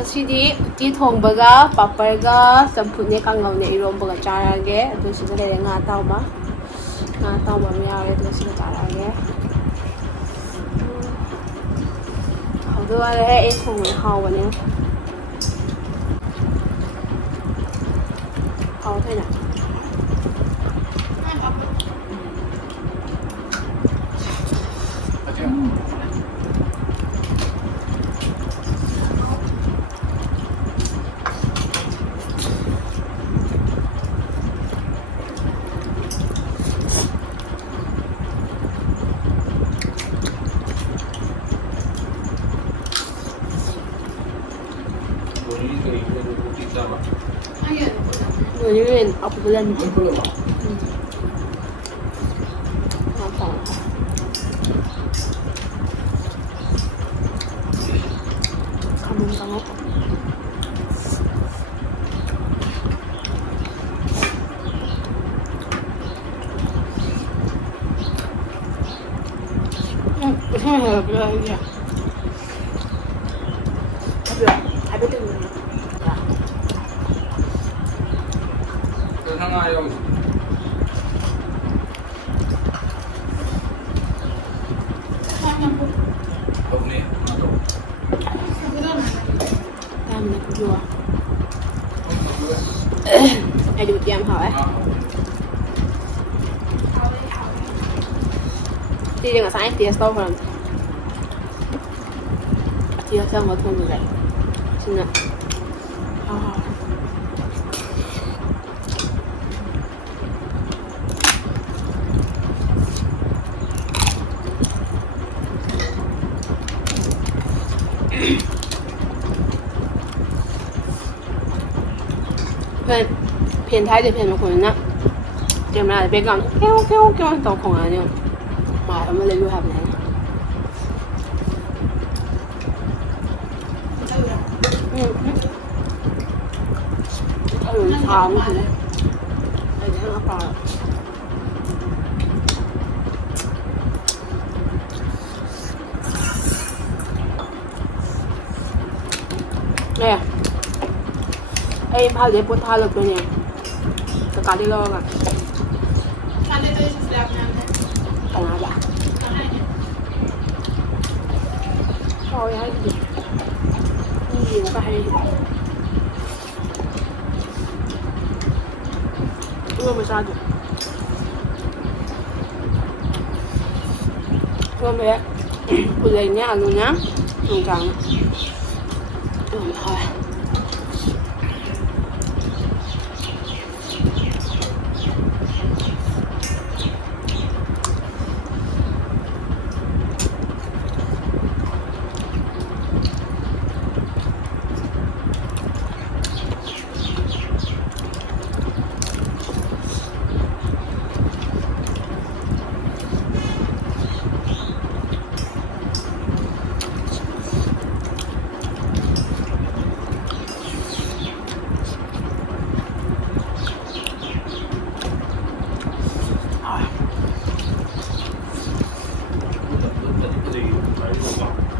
ꯉꯁꯤꯗꯤ ꯎꯇꯤ ꯊꯣꯡꯕꯒ ꯄꯥꯄꯔꯒ ꯆꯝꯐꯨꯠꯅꯦ ꯀꯥꯡꯉꯧꯅꯦ ꯏꯔꯣꯝꯕꯒ ꯆꯥꯔꯒꯦ ꯑꯗꯨ ꯁꯤꯗ ꯂꯩꯔꯦ ꯉꯥ ꯑꯇꯥꯎꯕ ꯑꯃ ꯌꯥꯎꯔꯦ ꯑꯗꯨꯒ ꯁꯤꯒ ꯆꯥꯔꯛꯑꯒꯦ ꯍꯧꯗꯣꯛꯑꯔꯦ ꯑꯩ ꯊꯣꯡꯕꯅ ꯍꯥꯎꯕꯅꯦ ꯍꯥꯎ ꯊꯣꯏꯅ Yun, ako pala nito. Kamong tango. Ai được em hỏi đi dengan saya dia tahu kan dia sang mau tunggu deh siniเพียนไทยจะเพียนบางคนนะเดี๋ยวมันอาจจะเป็นก่อนเกี้ยวต่อของอะไรเนี่ยมาทำอะไรอยู่แบบไหนอยู่ทางคือไอ้ที่น้ำปลาเนี่ยไอ้ผ้าเด็บปวดท่าเลิกตัวเนี่ยสกัดได้รอกันกันได้ตัวสุดแล้วนะกันอะไรพอให้ดินี่อยู่ก็ให้ตัวไม่ชาดิตัวไม่ได้คุณเลยเนี่ยรู้นะตรงกลางตัวไม่ค่อย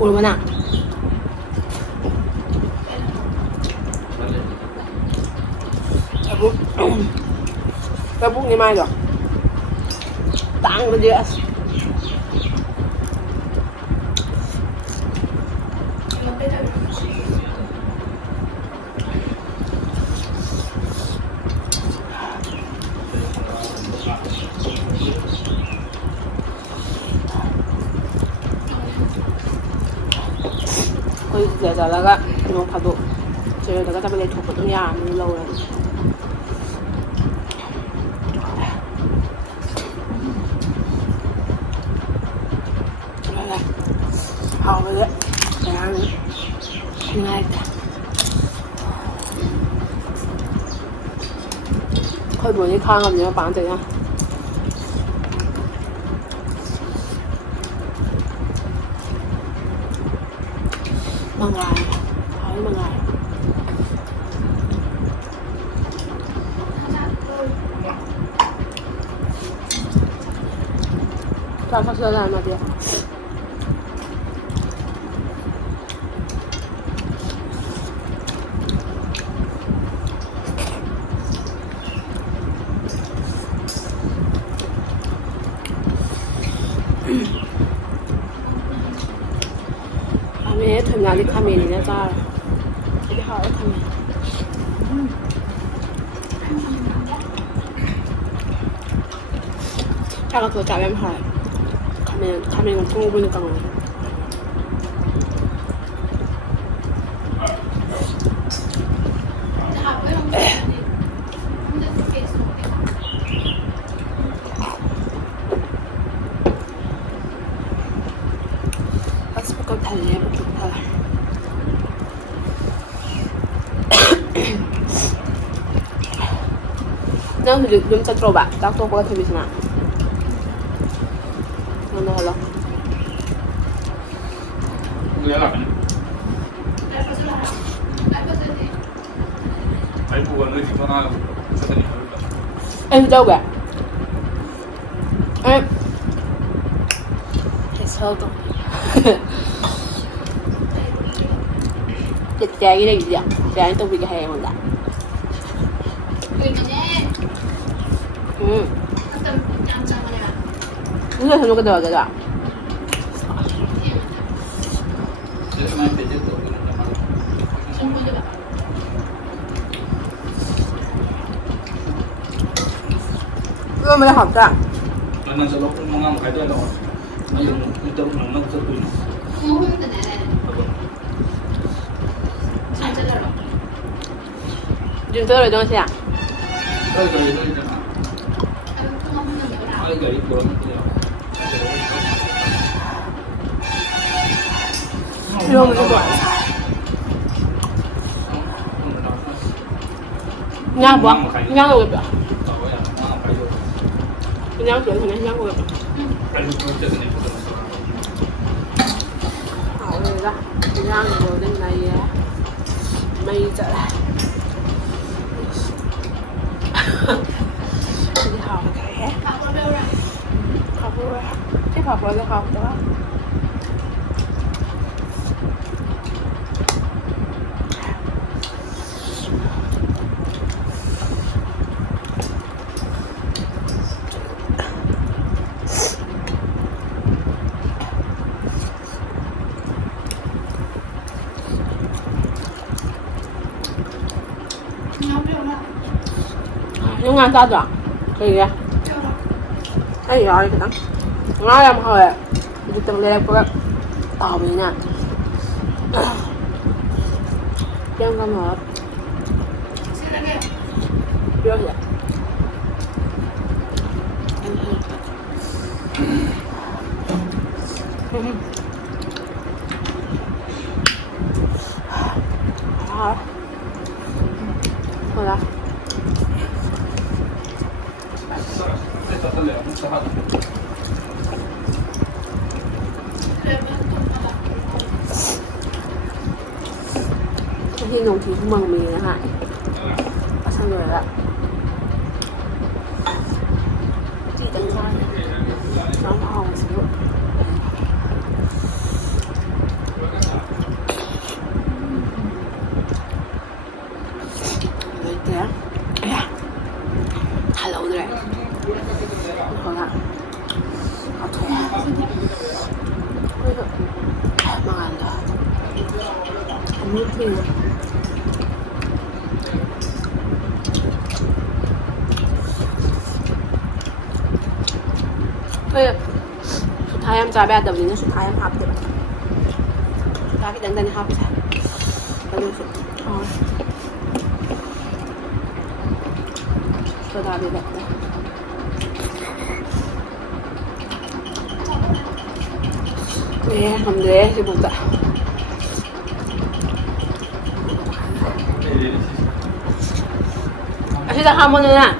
얼마나? Cái bút ngày mai rồi tặng cái gì 여자다가 이거 봐도 저기다가 잡으려 줬거든요. 안 올라오래. 그래. 하고 그래. 그냥 그날 때. 거의 뭐니 강함이야 반대야. 망가요. 아이 망가요. 자, 같이 가자 한마디야. ꯉꯥꯗꯤ ꯈꯥꯃꯦꯟꯅꯤꯅ ꯆꯥꯔꯦ ꯑꯩꯗꯤ ꯍꯥꯎꯋꯦ ꯈꯥꯃꯦꯟ ꯆꯥꯛꯀ ꯊꯣꯡ ꯆꯥꯕ ꯌꯥꯝ ꯍꯥꯎꯋꯦ ꯈꯥꯃꯦꯟꯒ ꯊꯣꯡꯉꯨꯕꯅ ꯀꯪꯉꯦ ꯑꯁ ꯄꯨꯛꯀ ꯊꯜꯂꯦ ꯄꯨꯛꯀ ꯊꯜꯂꯦ ꯅꯪ ꯍꯧꯖꯤꯛ ꯌꯨꯝ ꯆꯠꯇ꯭ꯔꯣꯕ ꯆꯥꯛ ꯇꯣꯛꯄꯒ ꯊꯕꯤꯁꯤꯅ ꯉꯟꯅ ꯍꯜꯂꯣ ꯑꯩꯁꯨ ꯇꯧꯒꯦ ꯑꯩ ꯍꯦꯁꯜꯗꯣ ꯆꯦꯆꯦꯒꯤ ꯂꯩꯔꯤꯁꯦ ꯆꯦꯆꯦꯅ ꯇꯧꯕꯤꯒꯦ ꯍꯥꯏꯌꯦ ꯑꯩꯉꯣꯟꯗ 누가 잘 먹게 나와 내가 이거 뭐야 갑자 Lần sau đó cũng mong một cái tôi rồi nó dùng cái tôm nó rất tùy 지금 들어야 되는 시야 tôi gửi tôi chẳng hạn tôi gửi của nó 이런 거 좋아 그냥 뭐 그냥 먹을까 그냥 그냥 먹을까 rồi k냥 rồi đến này mây trở lại đi học cái hết học ở đâu rồi học rồi thích học rồi học đó nhưng ngon sao rồi thì kìa thấy rồi cái đó nói em thôi đi từng đêm có tàu mình nè chân con ngọt chưa vậy thôi đó khi nồng thì không bằng mì nữa hại xong rồi ạ chị đánh ra nó hồng xíu đấy té thả lẩu rồi thôi ạ ok mà ăn rồi ăn nước thìสุดท้ายยำจ่ายแบบนี้นะสุดท้ายยำหับเลยจ่ายพี่ดันหับใช่ไปดูสุดอ๋อสุดท้ายแบบนี้เนี่ยทำเลยสิบุตรอาทิตย์ละห้าโมงเลยนะ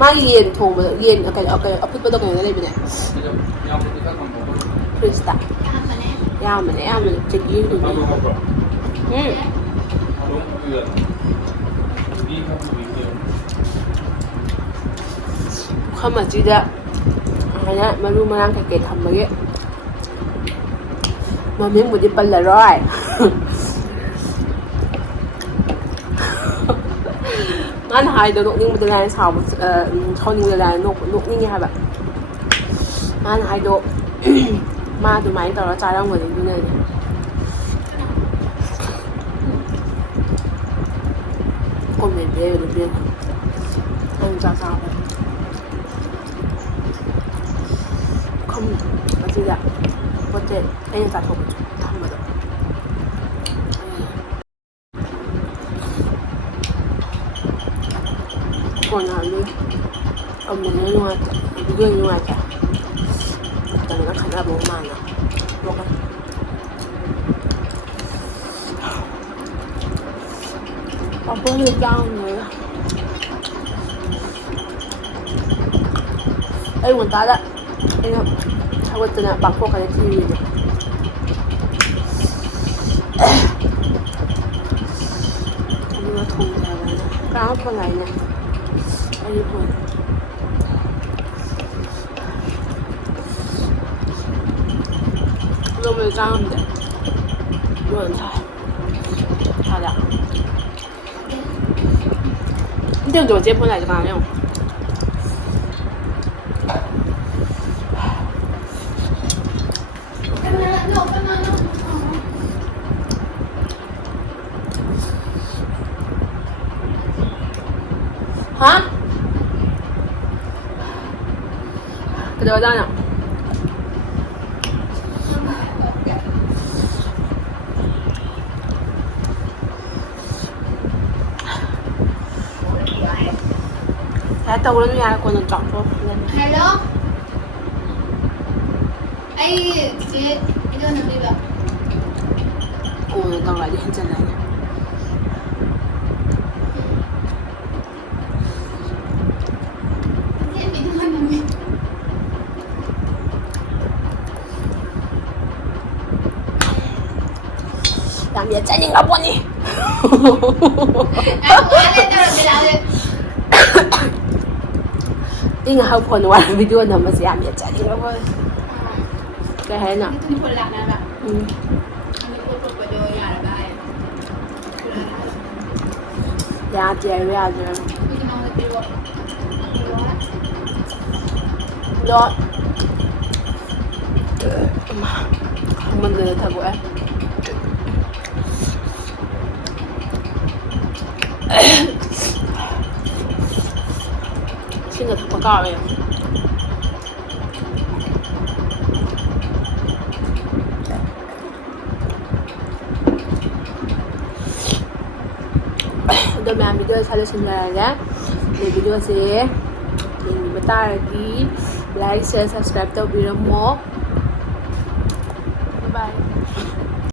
มาเย็นทงมาเย็นเอาพุทธประดกอย่างไรไปเนี่ยคริสต์ยาวมันเนี่ยมันจะยืดอยู่เนี่ยเข้ามาจีดะอะไรนะมารู้มานั่งเก๋ๆทำมาเงี้ยมาเลี้ยงหมูดิบปันละร้อยanh hai được nụ nhưng mà đây sao không nhưng mà đây nụ nhưng như hai bạn anh hai độ มาꯑꯗꯨꯃꯥꯏꯅ ꯇꯧꯔ ꯆꯥꯔꯝꯒꯅꯤ ꯑꯗꯨꯅꯅꯦ comment ꯄꯤꯔꯒ ꯄꯤꯔꯒ ꯑꯩꯅ ꯆꯥꯛ ꯆꯥꯕ ꯑꯁꯤꯗ ꯄꯣꯠ ꯆꯩ ꯑꯩꯅ ꯆꯥꯊꯣꯛꯄꯁꯨ ꯊꯝꯕꯗꯣ ꯀꯣꯟꯅ ꯑꯗꯨ ꯑꯃꯨꯛꯅ ꯅꯨꯡꯉꯥꯏꯇꯦ ꯑꯗꯨꯒ ꯅꯨꯡꯉꯥꯏꯇꯦ ꯈꯤꯇꯪꯅ ꯈꯠꯅꯕ ꯃꯥꯅ ꯑꯩꯈꯣꯏꯁꯨ ꯆꯥꯡꯅꯦꯒ ꯑꯌꯨꯛ ꯉꯟꯇꯥꯗ ꯑꯩꯅ ꯍꯧꯒꯠꯇꯅ ꯄꯥꯡꯊꯣꯛꯀꯅꯤ ꯊꯤꯔꯤꯅꯦ ꯑꯗꯨꯒ ꯊꯣꯡꯖꯕꯅ ꯀꯅꯥꯅ ꯐꯣꯟ ꯍꯥꯏꯅꯦ ꯑꯩꯒꯤ ꯐꯣꯟ ꯅꯣꯡꯃꯗ ꯆꯥꯉꯝꯗꯦ ꯂꯣꯟ ꯊꯥꯏ ꯊꯥꯗ 근데 어제 폰 아직 안 해요. hả? Cái đồ đó nè. Đã tao lên nhà còn chọn thôi. Hello. Ai chị 이거 누리가. 오늘 나 많이 했잖아. làm gì trái ngọc anh đi đi ngọc phần ngoài video nào mà làm gì trái ngọc ơi cái hay nè dạ chị bây giờ đó mình được thật của em 신경 더 가까워요. Udah main video saya sebenarnya. Di video saya ini bentar lagi like, share, subscribe, tahu bilang mau. Bye bye.